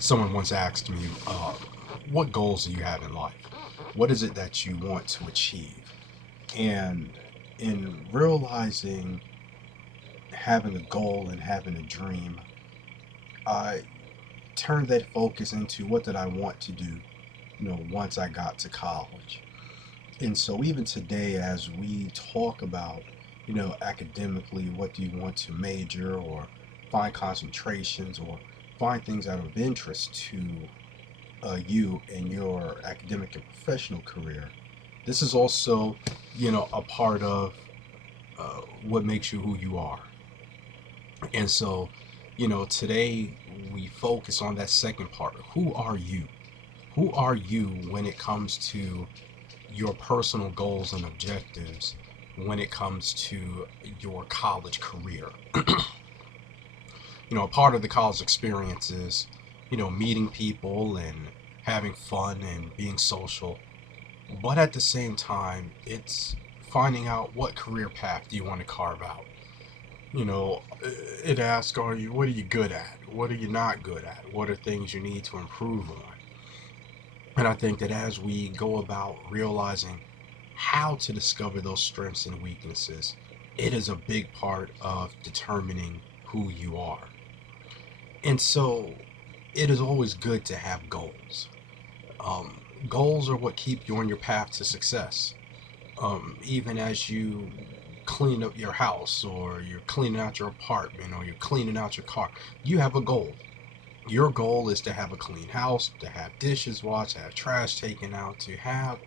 Someone once asked me, what goals do you have in life? What is it that you want to achieve? And in realizing having a goal and having a dream, I turned that focus into what did I want to do, once I got to college. And so even today, as we talk about, academically, what do you want to major or find concentrations or find things that are of interest to you in your academic and professional career. This is also, a part of what makes you who you are. And so, today we focus on that second part. Who are you? Who are you when it comes to your personal goals and objectives when it comes to your college career? A part of the college experience is, meeting people and having fun and being social. But at the same time, it's finding out what career path do you want to carve out. You know, it asks, what are you good at? What are you not good at? What are things you need to improve on? And I think that as we go about realizing how to discover those strengths and weaknesses, it is a big part of determining who you are. And so it is always good to have goals. Goals are what keep you on your path to success. Even as you clean up your house or you're cleaning out your apartment or you're cleaning out your car, you have a goal. Your goal is to have a clean house, to have dishes washed, to have trash taken out, to have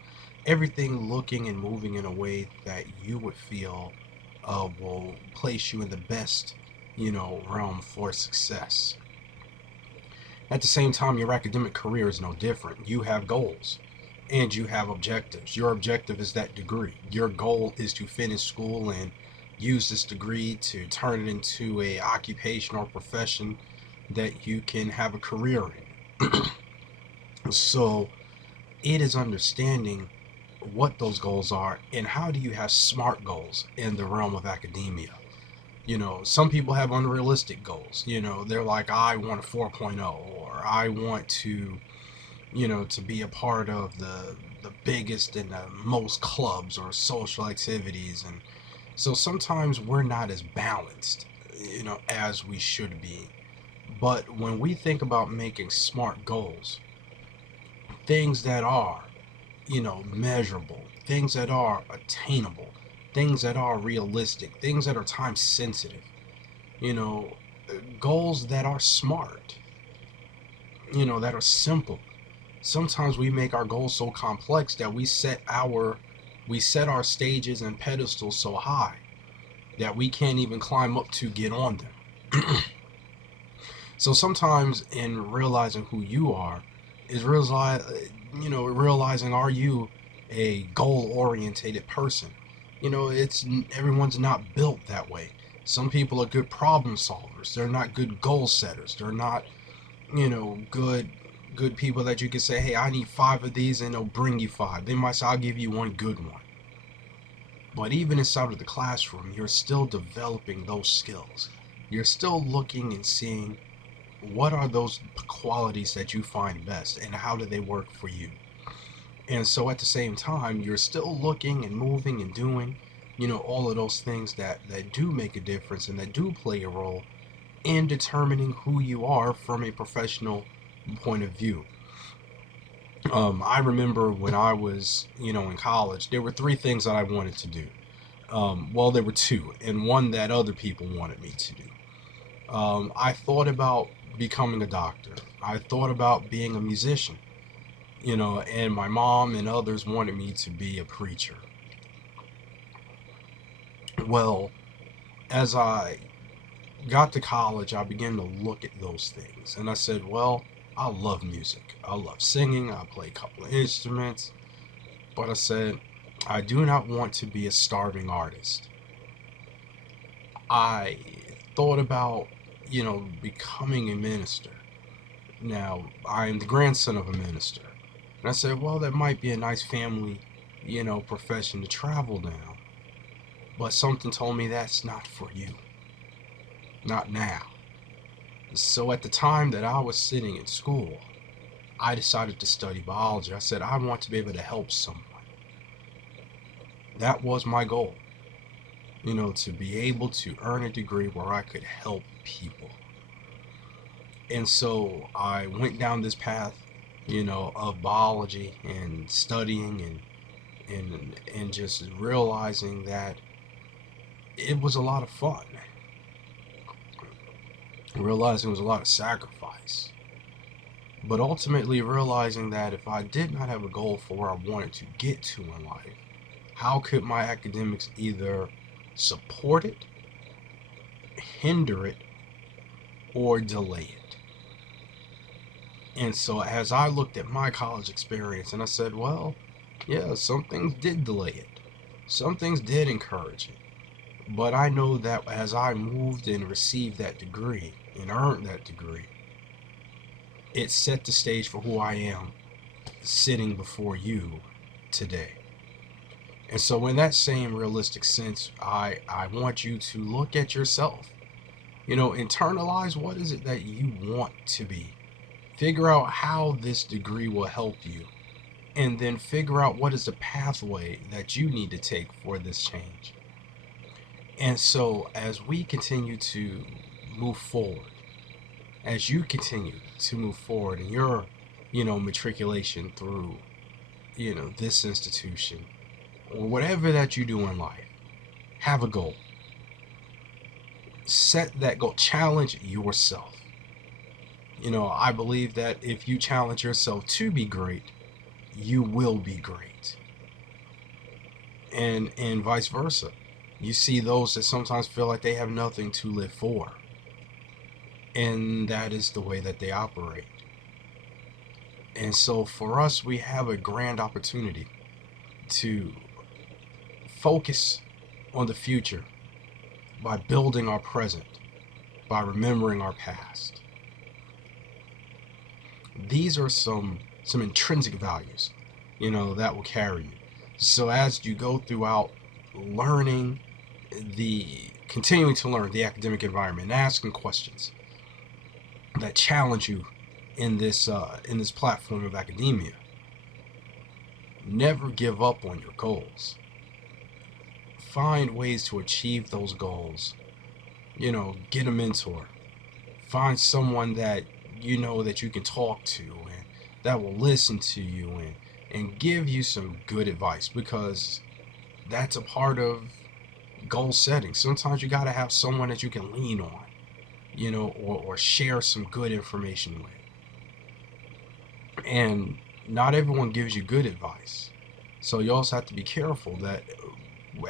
everything looking and moving in a way that you would feel will place you in the best, realm for success. At the same time, your academic career is no different. You have goals and you have objectives. Your objective is that degree. Your goal is to finish school and use this degree to turn it into a occupation or profession that you can have a career in. So it is understanding what those goals are and how do you have smart goals in the realm of academia. Some people have unrealistic goals. They're like, I want a 4.0, or I want to be a part of the biggest and the most clubs or social activities. And so sometimes we're not as balanced, as we should be. But when we think about making smart goals, things that are, measurable, things that are attainable, things that are realistic, things that are time sensitive, you know, goals that are smart, that are simple. Sometimes we make our goals so complex that we set our stages and pedestals so high that we can't even climb up to get on them. So sometimes in realizing who you are is realizing, are you a goal orientated person? It's everyone's not built that way. Some people are good problem solvers. They're not good goal setters. They're not, good people that you can say, hey, I need five of these, and they'll bring you five. They might say, I'll give you one good one. But even inside of the classroom, you're still developing those skills. You're still looking and seeing what are those qualities that you find best and how do they work for you. And so at the same time, you're still looking and moving and doing, all of those things that do make a difference and that do play a role in determining who you are from a professional point of view. I remember when I was, in college, there were three things that I wanted to do. Well, there were two, and one that other people wanted me to do. I thought about becoming a doctor. I thought about being a musician, and my mom and others wanted me to be a preacher. Well, as I got to college, I began to look at those things, and I said, well, I love music. I love singing. I play a couple of instruments. But I said, I do not want to be a starving artist. I thought about, becoming a minister. Now, I am the grandson of a minister. And I said, well, that might be a nice family, profession to travel down. But something told me that's not for you. Not now. So at the time that I was sitting in school, I decided to study biology. I said, I want to be able to help someone. That was my goal, to be able to earn a degree where I could help people. And so I went down this path, of biology and studying and just realizing that it was a lot of fun. Realizing it was a lot of sacrifice. But ultimately realizing that if I did not have a goal for where I wanted to get to in life, how could my academics either support it, hinder it, or delay it? And so as I looked at my college experience and I said, well, yeah, some things did delay it. Some things did encourage it. But I know that as I moved and received that degree and earned that degree, it set the stage for who I am sitting before you today. And so in that same realistic sense, I want you to look at yourself. Internalize what is it that you want to be. Figure out how this degree will help you. And then figure out what is the pathway that you need to take for this change. And so as we continue to move forward, as you continue to move forward in your, matriculation through, this institution, or whatever that you do in life, have a goal. Set that goal. Challenge yourself. I believe that if you challenge yourself to be great, you will be great. And vice versa. You see those that sometimes feel like they have nothing to live for. And that is the way that they operate. And so for us, we have a grand opportunity to focus on the future by building our present, by remembering our past. These are some intrinsic values, that will carry you. So as you go throughout continuing to learn the academic environment and asking questions that challenge you in this platform of academia, never give up on your goals. Find ways to achieve those goals. Get a mentor. Find someone that that you can talk to and that will listen to you and give you some good advice, because that's a part of goal setting. Sometimes you got to have someone that you can lean on, or share some good information with. And not everyone gives you good advice. So you also have to be careful that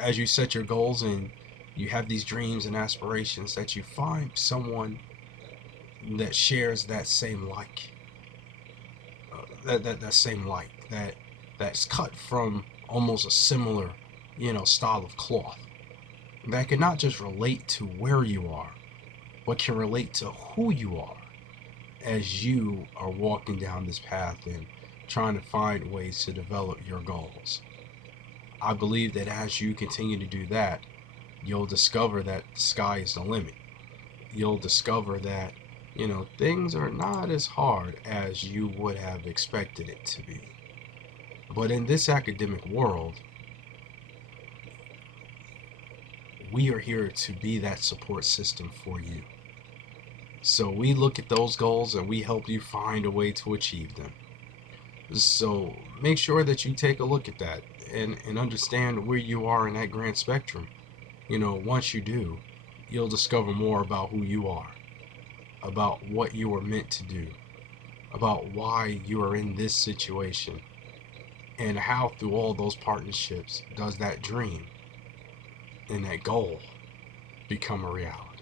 as you set your goals and you have these dreams and aspirations, that you find someone that shares that same that same light, that's cut from almost a similar, style of cloth, that can not just relate to where you are, but can relate to who you are as you are walking down this path and trying to find ways to develop your goals. I believe that as you continue to do that, you'll discover that the sky is the limit. You'll discover that, things are not as hard as you would have expected it to be. But in this academic world, we are here to be that support system for you. So we look at those goals and we help you find a way to achieve them. So make sure that you take a look at that and understand where you are in that grand spectrum. Once you do, you'll discover more about who you are, about what you are meant to do, about why you are in this situation, and how through all those partnerships does that dream and that goal become a reality.